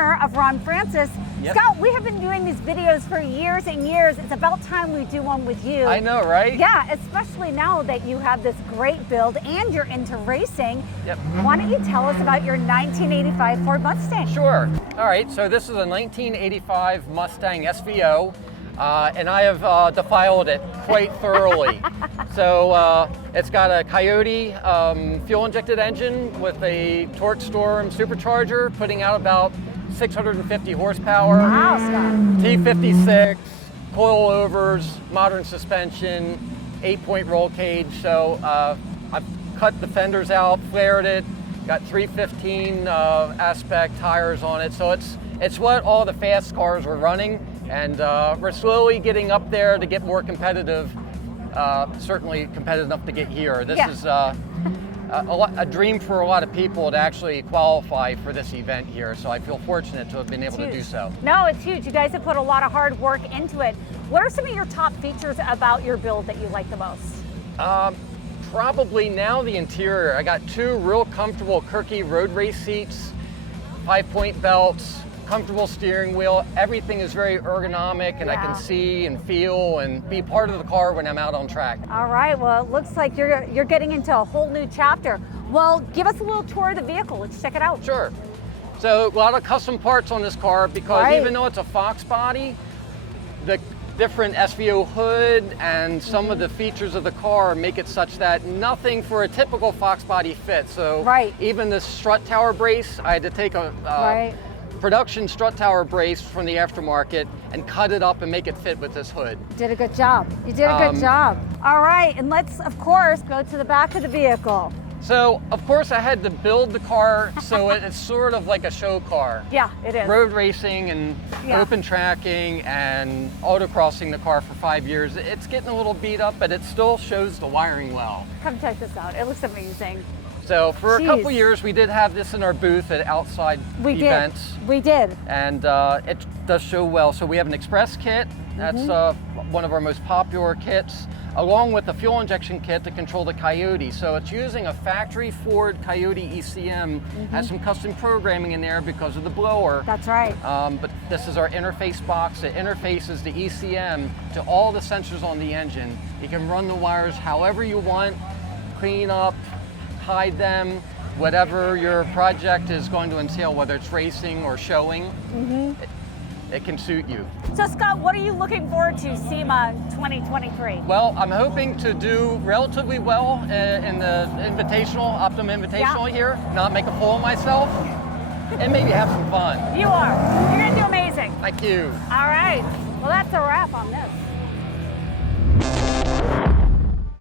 owner of Ron Francis. Yep. Scott, we have been doing these videos for years and years. It's about time we do one with you. I know, right? Yeah, especially now that you have this great build and you're into racing. Yep. Why don't you tell us about your 1985 Ford Mustang? Sure. All right, so this is a 1985 Mustang SVO, and I have defiled it quite thoroughly. So it's got a Coyote fuel-injected engine with a torque storm supercharger, putting out about 650 horsepower. Wow, Scott. T56, coilovers, modern suspension, 8-point roll cage. So I've cut the fenders out, flared it, got 315 aspect tires on it. So it's what all the fast cars were running, and we're slowly getting up there to get more competitive. Certainly competitive enough to get here. This is a dream for a lot of people to actually qualify for this event here, so I feel fortunate to have been able to do so. No, it's huge. You guys have put a lot of hard work into it. What are some of your top features about your build that you like the most? Probably now the interior. I got two real comfortable Kirky road race seats, 5-point belts, comfortable steering wheel. Everything is very ergonomic, and I can see and feel and be part of the car when I'm out on track. All right, well, it looks like you're getting into a whole new chapter. Well, give us a little tour of the vehicle. Let's check it out. Sure. So a lot of custom parts on this car because even though it's a Fox body, the different SVO hood and some of the features of the car make it such that nothing for a typical Fox body fits. So even the strut tower brace, I had to take a production strut tower brace from the aftermarket and cut it up and make it fit with this hood. Did a good job. You did a good job. All right, and let's, of course, go to the back of the vehicle. So, of course, I had to build the car so it's sort of like a show car. Yeah, it is. Road racing and open tracking and autocrossing the car for 5 years. It's getting a little beat up, but it still shows the wiring well. Come check this out. It looks amazing. So for a couple years, we did have this in our booth at outside events. We did. And it does show well. So we have an express kit. That's one of our most popular kits, along with the fuel injection kit to control the Coyote. So it's using a factory Ford Coyote ECM, has some custom programming in there because of the blower. That's right. But this is our interface box. It interfaces the ECM to all the sensors on the engine. You can run the wires however you want, clean up, hide them, whatever your project is going to entail, whether it's racing or showing, it can suit you. So Scott, what are you looking forward to SEMA 2023? Well, I'm hoping to do relatively well in the Invitational, Optimum Invitational here, not make a fool of myself, and maybe have some fun. You are. You're gonna do amazing. Thank you. All right. Well, that's a wrap on this.